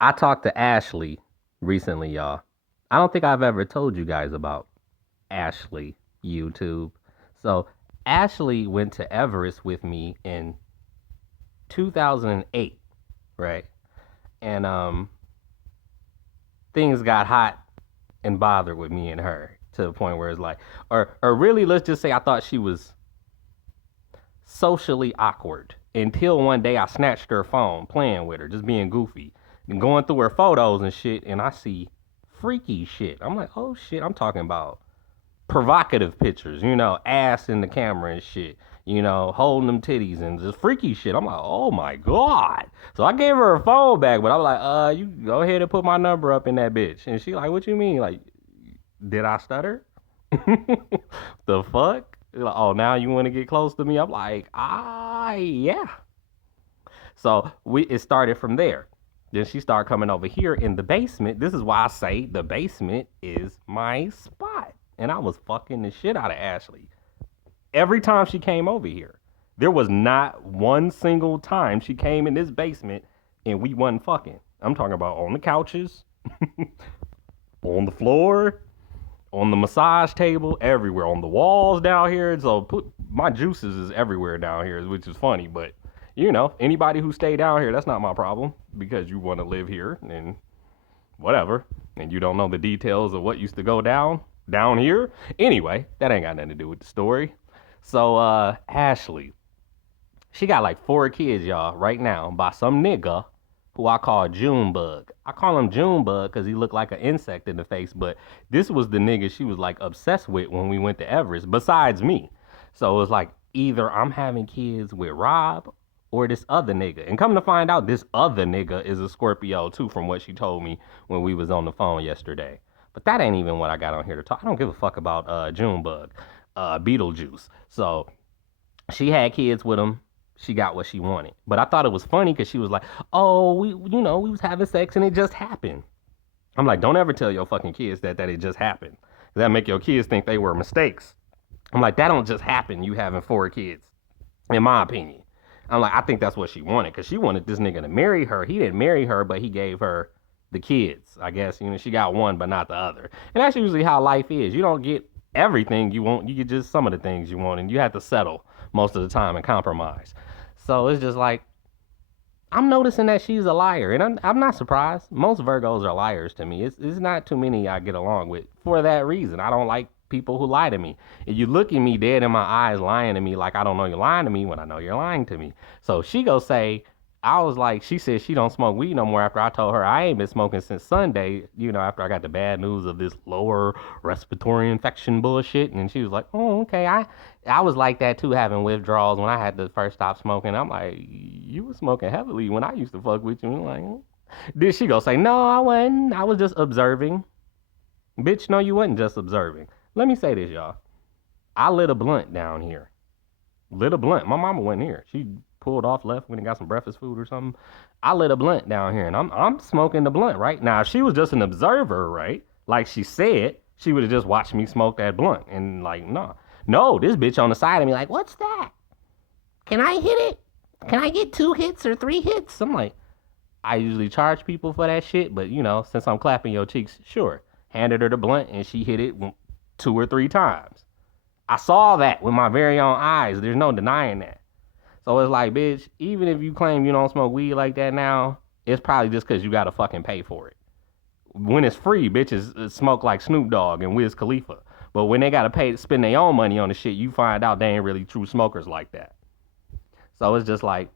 I talked to Ashley recently, y'all. I don't think I've ever told you guys about Ashley YouTube. So Ashley went to Everest with me in 2008, right? And things got hot and bothered with me and her to the point where it's like, or really, let's just say I thought she was socially awkward until one day I snatched her phone playing with her, just being goofy and going through her photos and shit, and I see freaky shit. I'm like, oh shit, I'm talking about provocative pictures, ass in the camera and shit, holding them titties and just freaky shit. I'm like, oh my God. So I gave her phone back, but I was like, you go ahead and put my number up in that bitch. And she like, what you mean? Like, did I stutter? The fuck? Like, oh, now you want to get close to me? I'm like, yeah. So it started from there. Then she started coming over here in the basement. This is why I say the basement is my spot. And I was fucking the shit out of Ashley. Every time she came over here, there was not one single time she came in this basement and we wasn't fucking. I'm talking about on the couches, on the floor, on the massage table, everywhere, on the walls down here. So my juices is everywhere down here, which is funny, but anybody who stay down here, that's not my problem because you want to live here and whatever, and you don't know the details of what used to go down here. Anyway, that ain't got nothing to do with the story. So Ashley, she got like 4 kids, y'all, right now by some nigga who I call Junebug. I call him Junebug because he looked like an insect in the face, but this was the nigga she was like obsessed with when we went to Everest, besides me. So it was like either I'm having kids with Rob or this other nigga. And come to find out, this other nigga is a Scorpio too, from what she told me when we was on the phone yesterday. But that ain't even what I got on here to talk. I don't give a fuck about Junebug, Beetlejuice. So she had kids with him. She got what she wanted. But I thought it was funny because she was like, oh, we was having sex and it just happened. I'm like, don't ever tell your fucking kids that it just happened. That make your kids think they were mistakes. I'm like, that don't just happen, you having 4 kids, in my opinion. I'm like, I think that's what she wanted because she wanted this nigga to marry her. He didn't marry her, but he gave her the kids. I guess, she got one, but not the other. And that's usually how life is. You don't get everything you want. You get just some of the things you want, and you have to settle most of the time and compromise. So it's just like, I'm noticing that she's a liar, and I'm not surprised. Most Virgos are liars to me. It's not too many I get along with for that reason. I don't like people who lie to me. And you look at me dead in my eyes lying to me like I don't know you're lying to me when I know you're lying to me. So she go say, I was like, she said she don't smoke weed no more after I told her I ain't been smoking since Sunday, after I got the bad news of this lower respiratory infection bullshit. And she was like, oh, okay. I was like that too, having withdrawals when I had to first stop smoking. I'm like, you was smoking heavily when I used to fuck with you. I'm like, Did she go say, no, I wasn't. I was just observing. Bitch, no, you wasn't just observing. Let me say this, y'all. I lit a blunt down here. Lit a blunt. My mama wasn't here. She pulled off, left, went and got some breakfast food or something. I lit a blunt down here, and I'm smoking the blunt, right? Now, if she was just an observer, right, like she said, she would have just watched me smoke that blunt. And like, no. No, this bitch on the side of me like, what's that? Can I hit it? Can I get 2 hits or 3 hits? I'm like, I usually charge people for that shit, but since I'm clapping your cheeks, sure. Handed her the blunt, and she hit it 2 or 3 times. I saw that with my very own eyes. There's no denying that. So it's like, bitch, even if you claim you don't smoke weed like that now, it's probably just because you got to fucking pay for it. When it's free, bitches smoke like Snoop Dogg and Wiz Khalifa. But when they got to pay, spend their own money on the shit, you find out they ain't really true smokers like that. So it's just like,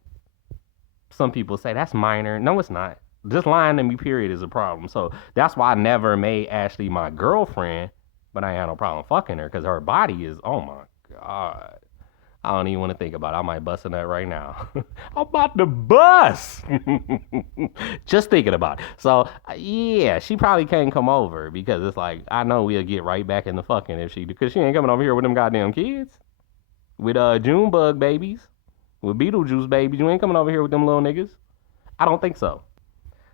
some people say that's minor. No, it's not. Just lying to me, period, is a problem. So that's why I never made Ashley my girlfriend, but I ain't had no problem fucking her because her body is, oh my God. I don't even want to think about it. I might bust in that right now. I'm about to bust. Just thinking about it. So, yeah, she probably can't come over because it's like, I know we'll get right back in the fucking if she, because she ain't coming over here with them goddamn kids. With Junebug babies. With Beetlejuice babies. You ain't coming over here with them little niggas. I don't think so.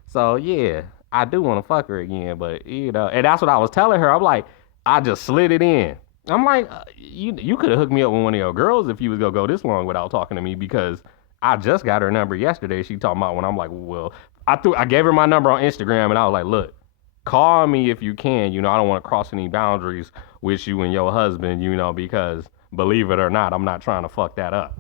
So, yeah, I do want to fuck her again, but, and that's what I was telling her. I'm like, I just slid it in. I'm like, you could have hooked me up with one of your girls if you was going to go this long without talking to me because I just got her number yesterday. She talking about when I'm like, well, I gave her my number on Instagram and I was like, look, call me if you can. I don't want to cross any boundaries with you and your husband, because believe it or not, I'm not trying to fuck that up.